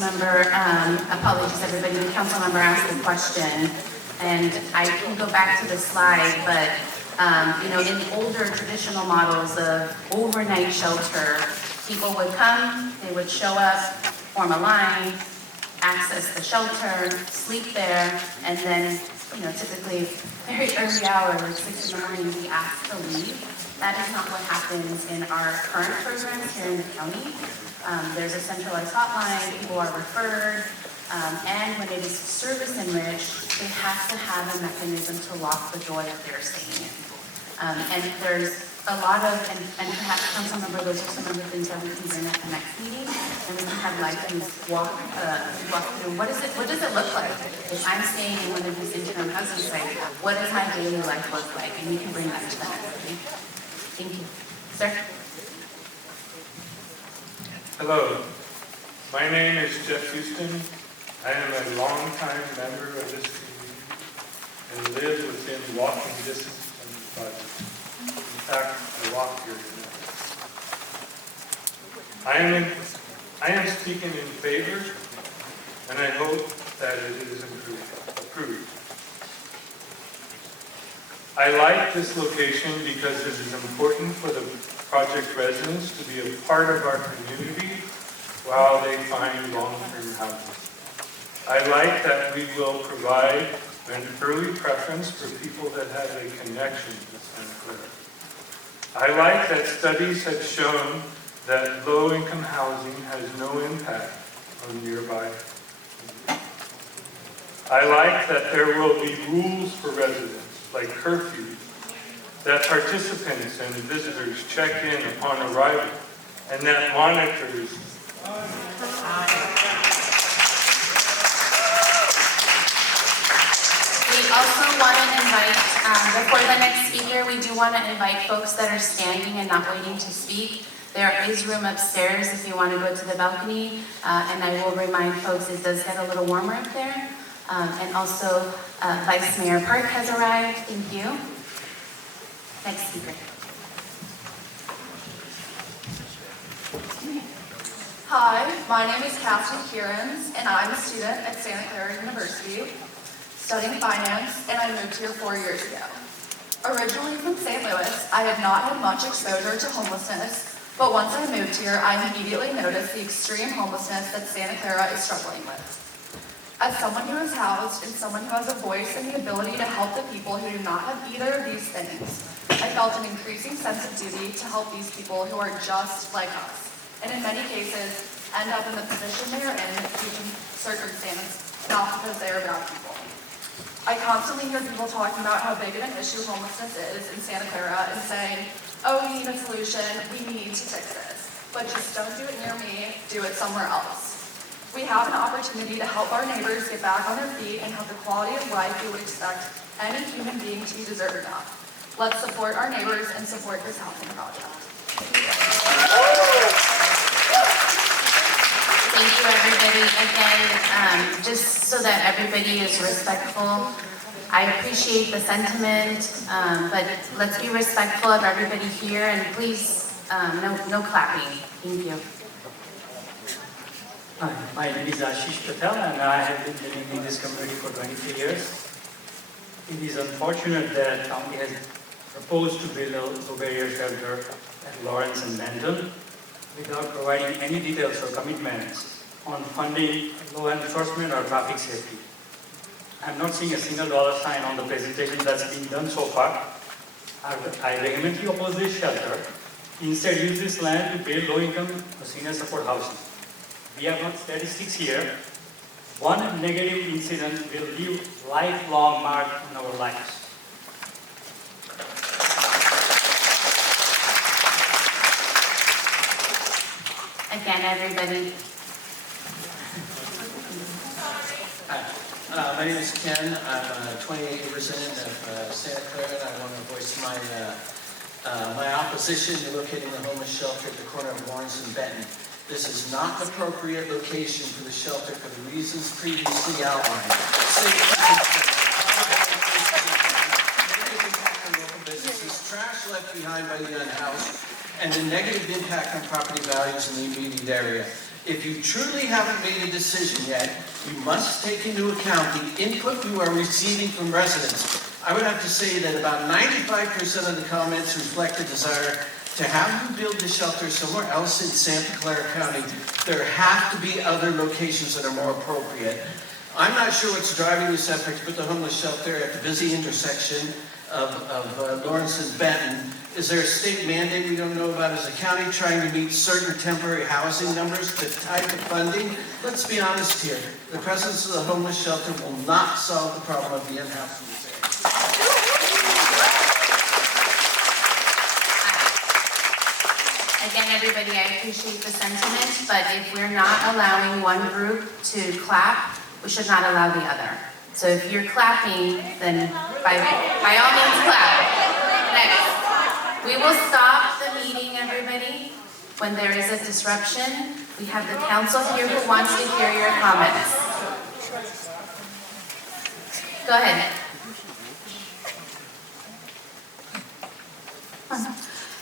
member, apologies everybody, the council member asked a question, and I can go back to the slide, but in older traditional models of overnight shelter, people would come, they would show up, form a line, access the shelter, sleep there, and then, typically very early hour, like 6 in the morning, be asked to leave. That is not what happens in our current programs here in the county. There's a centralized hotline, people are referred, and when it is service enriched, they have to have a mechanism to lock the door that they're staying in. And there's a lot of, and perhaps Councilmember, those are some of the things that we can bring at the next meeting, and we can have License walk through what does it look like? If I'm staying in one of these interim housing sites, what does my daily life look like? And we can bring that to the next meeting. Thank you. Sir? Hello, my name is Jeff Houston. I am a longtime member of this community and live within walking distance from the project. In fact, I walk here tonight. I am speaking in favor, and I hope that it is approved. I like this location because it is important for the project residents to be a part of our community while they find long-term housing. I like that we will provide an early preference for people that have a connection with Santa Clara. I like that studies have shown that low-income housing has no impact on nearby. I like that there will be rules for residents, like curfews, that participants and visitors check in upon arrival, and that monitors We also want to invite, before the next speaker, we do want to invite folks that are standing and not waiting to speak. There is room upstairs if you want to go to the balcony, and I will remind folks it does get a little warmer up there. And also, Vice Mayor Park has arrived. Thank you. Next speaker. Hi, my name is Catherine Kierans, and I'm a student at Santa Clara University, studying finance, and I moved here 4 years ago. Originally from St. Louis, I had not had much exposure to homelessness, but once I moved here, I immediately noticed the extreme homelessness that Santa Clara is struggling with. As someone who is housed and someone who has a voice and the ability to help the people who do not have either of these things, I felt an increasing sense of duty to help these people who are just like us, and in many cases, end up in the position they are in due to circumstance, not because they are bad people. I constantly hear people talking about how big of an issue homelessness is in Santa Clara and saying, oh, we need a solution, we need to fix this, but just don't do it near me, do it somewhere else. We have an opportunity to help our neighbors get back on their feet and have the quality of life we would expect any human being to be deserving of. Let's support our neighbors and support this housing project. Thank you, everybody. Again, just so that everybody is respectful, I appreciate the sentiment, but let's be respectful of everybody here, and please, no clapping. Thank you. Hi, my name is Ashish Patel, and I have been living in this community for 23 years. It is unfortunate that county has proposed to build a low barrier shelter at Lawrence and Benton without providing any details or commitments on funding, law enforcement, or traffic safety. I'm not seeing a single dollar sign on the presentation that's been done so far. I vehemently oppose this shelter. Instead, use this land to build low-income senior support housing. We have got statistics here. One negative incident will leave lifelong mark in our lives. Again, everybody. Hi, my name is Ken. I'm a 28 resident of Santa Clara, and I want to voice my opposition to locating the homeless shelter at the corner of Lawrence and Benton. This is not the appropriate location for the shelter for the reasons previously outlined. Negative impact on local businesses, trash left behind by the unhoused, and the negative impact on property values in the immediate area. If you truly haven't made a decision yet, you must take into account the input you are receiving from residents. I would have to say that about 95% of the comments reflect a desire to have you build the shelter somewhere else in Santa Clara County. There have to be other locations that are more appropriate. I'm not sure what's driving this effort to put the homeless shelter at the busy intersection of Lawrence and Benton. Is there a state mandate we don't know about? Is the county trying to meet certain temporary housing numbers to tie to funding? Let's be honest here. The presence of the homeless shelter will not solve the problem of the in-house. Again, everybody, I appreciate the sentiment, but if we're not allowing one group to clap, we should not allow the other. So if you're clapping, then by all means clap. Next. We will stop the meeting, everybody, when there is a disruption. We have the council here who wants to hear your comments. Go ahead.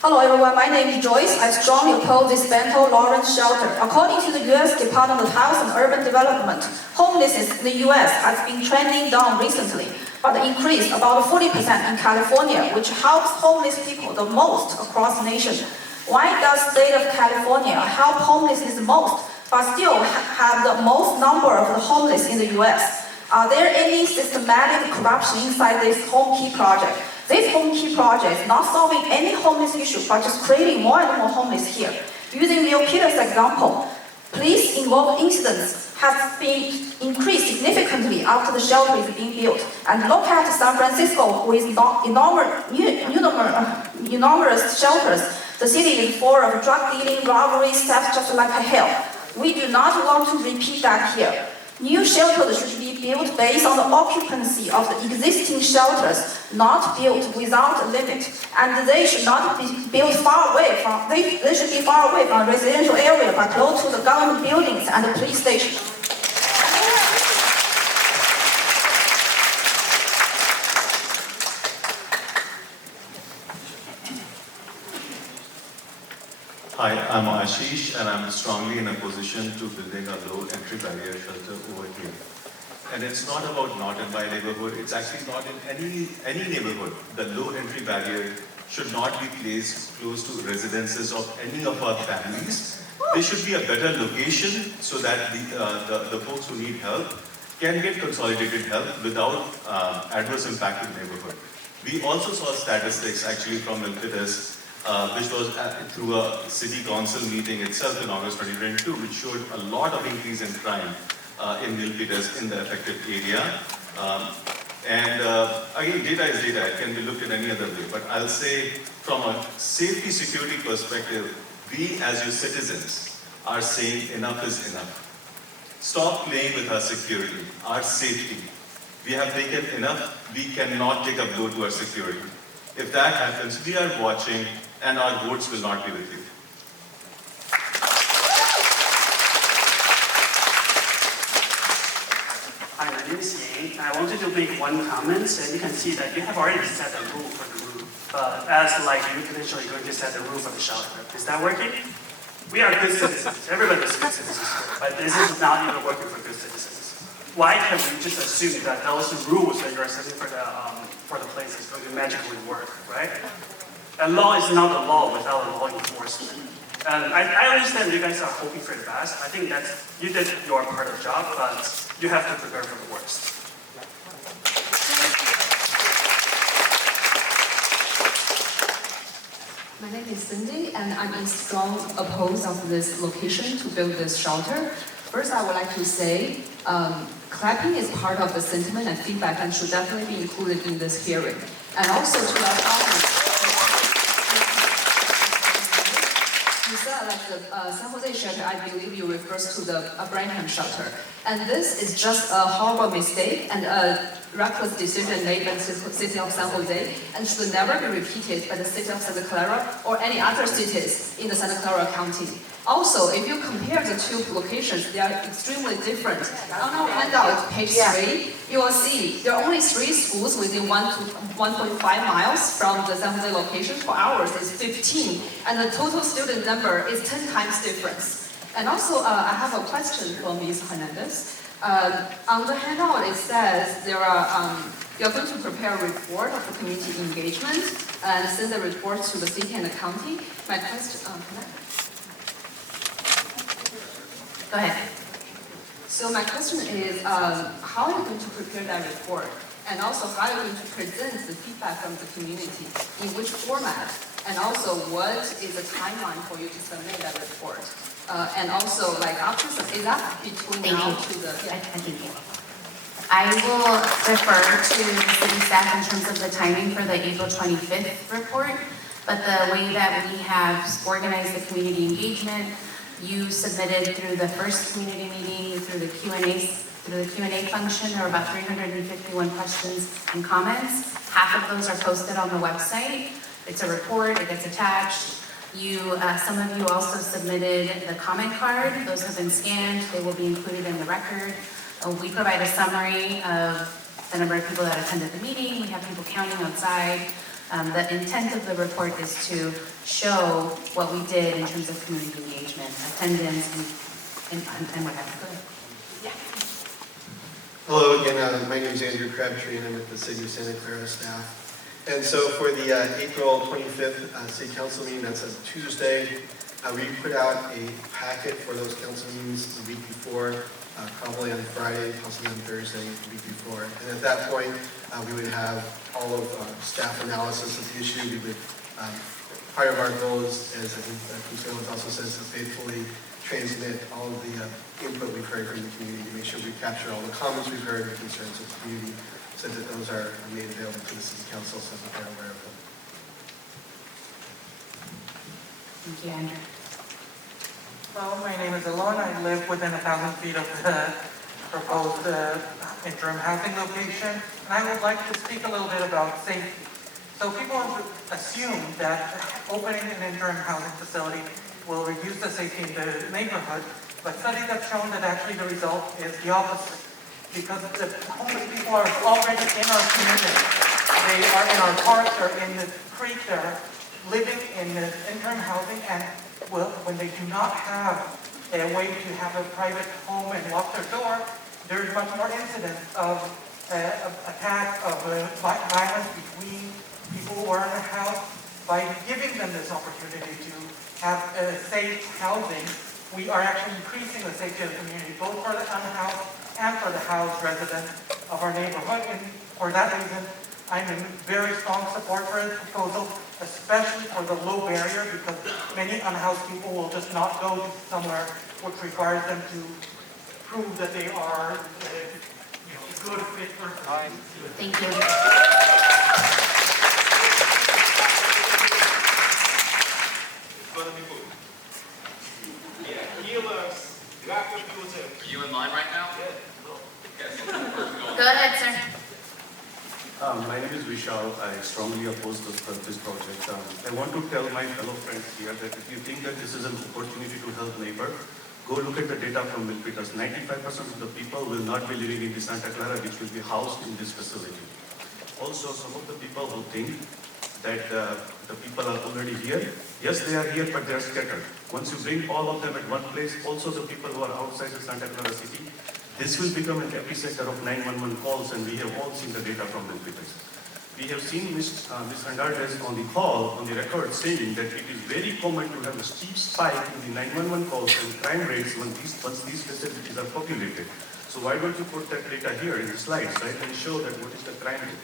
Hello everyone, my name is Joyce. I strongly oppose this Benton Lawrence shelter. According to the U.S. Department of Health and Urban Development, homelessness in the U.S. has been trending down recently, but increased about 40% in California, which helps homeless people the most across the nation. Why does the state of California help homelessness the most, but still have the most number of the homeless in the U.S.? Are there any systematic corruption inside this Home Key project? This Home Key project is not solving any homeless issue, but just creating more and more homeless here. Using Neil Peters' example, police-involved incidents have been increased significantly after the shelter is being built. And look at San Francisco with numerous shelters. The city is full of drug dealing, robberies, theft, just like hell. We do not want to repeat that here. New shelters should be built based on the occupancy of the existing shelters, not built without a limit. And they should not be built far away from, they should be far away from residential area, but close to the government buildings and the police station. Hi, I'm Ashish, and I'm strongly in opposition to building a low entry barrier shelter over here. And it's not about not in my neighborhood, it's actually not in any neighborhood. The low entry barrier should not be placed close to residences of any of our families. There should be a better location so that the folks who need help can get consolidated help without adverse impact to the neighborhood. We also saw statistics actually from Milpitas, which was through a city council meeting itself in August 2022, which showed a lot of increase in crime in Milpitas in the affected area. Again, data is data, it can be looked at any other way, but I'll say from a safety security perspective, we as your citizens are saying enough is enough. Stop playing with our security, our safety. We have taken enough, we cannot take a blow to our security. If that happens, we are watching and our votes will not be with you. Hi, my name is Yang. I wanted to make one comment, and you can see that you have already set a rule for the roof, but as like you potentially going to set the rule for the shelter. Is that working? We are good citizens. Everybody is good citizens, but this is not even working for good citizens. Why can we just assume that those rules that you are setting for the place is going to magically work, right? A law is not a law without a law enforcement. And I understand you guys are hoping for the best. I think that you did your part of the job, but you have to prepare for the worst. My name is Cindy, and I'm in strong opposed of this location to build this shelter. First, I would like to say, clapping is part of the sentiment and feedback and should definitely be included in this hearing. And also to our audience, you said like the San Jose shelter, I believe you refers to the Branham shelter. And this is just a horrible mistake and a reckless decision made by the city of San Jose and should never be repeated by the city of Santa Clara or any other cities in the Santa Clara County. Also, if you compare the two locations, they are extremely different. On our handout, page 3, you will see there are only 3 schools within 1 to 1.5 miles from the San Jose location. For ours, it's 15, and the total student number is 10 times difference. And also, I have a question for Ms. Hernandez. On the handout, it says you're going to prepare a report of the community engagement and send the report to the city and the county. My question, Go ahead. So my question is, how are you going to prepare that report? And also, how are you going to present the feedback from the community? In which format? And also, what is the timeline for you to submit that report? And also, like after, is that between Thank now you. to the, Thank you. I will defer to the city staff in terms of the timing for the April 25th report, but the way that we have organized the community engagement, you submitted through the first community meeting, through the Q&A function. There were about 351 questions and comments. Half of those are posted on the website. It's a report, it gets attached. Some of you also submitted the comment card. Those have been scanned. They will be included in the record. We provide a summary of the number of people that attended the meeting. We have people counting outside. The intent of the report is to show what we did in terms of community engagement, attendance, and what have you. Yeah. Hello again, my name is Andrew Crabtree and I'm with the City of Santa Clara staff. And so for the April 25th City Council meeting, that's a Tuesday, we put out a packet for those council meetings the week before, probably on Friday, possibly on Thursday, the week before. And at that point, we would have all of staff analysis of the issue. We would, part of our goal is, as I think Councilor also says, to faithfully transmit all of the input we've heard from the community to make sure we capture all the comments we've heard and concerns of the community, so that those are made available to the City Council so that they're aware of them. Thank you, Andrew. Hello, my name is Alon. I live within 1,000 feet of the proposed interim housing location, and I would like to speak a little bit about safety. So people assume that opening an interim housing facility will reduce the safety in the neighborhood, but studies have shown that actually the result is the opposite. Because the homeless people are already in our community. They are in our parks or in the creek. They're living in the interim housing, and when they do not have a way to have a private home and lock their door, there's much more incidence of attacks, of violence between people who are in a house. By giving them this opportunity to have safe housing, we are actually increasing the safety of the community, both for the unhoused and for the housed residents of our neighborhood. And for that reason, I'm in very strong support for this proposal, especially for the low barrier, because many unhoused people will just not go to somewhere which requires them to prove that they are a good fit person. Thank you. Are you in line right now? Go ahead, sir. My name is Vishal. I strongly oppose this project. I want to tell my fellow friends here that if you think that this is an opportunity to help neighbor, go look at the data from Milpitas. 95% of the people will not be living in the Santa Clara, which will be housed in this facility. Also, some of the people who think that the people are already here, yes, they are here, but they are scattered. Once you bring all of them at one place, also the people who are outside the Santa Clara city, this will become an epicenter of 911 calls, and we have all seen the data from Milpitas. We have seen Ms. Hernandez on the call, on the record, saying that it is very common to have a steep spike in the 911 calls and crime rates once these facilities are populated. So why don't you put that data here in the slides, right, and show that what is the crime rate?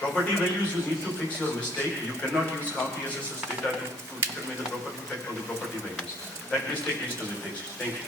Property values, you need to fix your mistake. You cannot use county assessors data to determine the property effect on the property values. That mistake needs to be fixed. Thank you.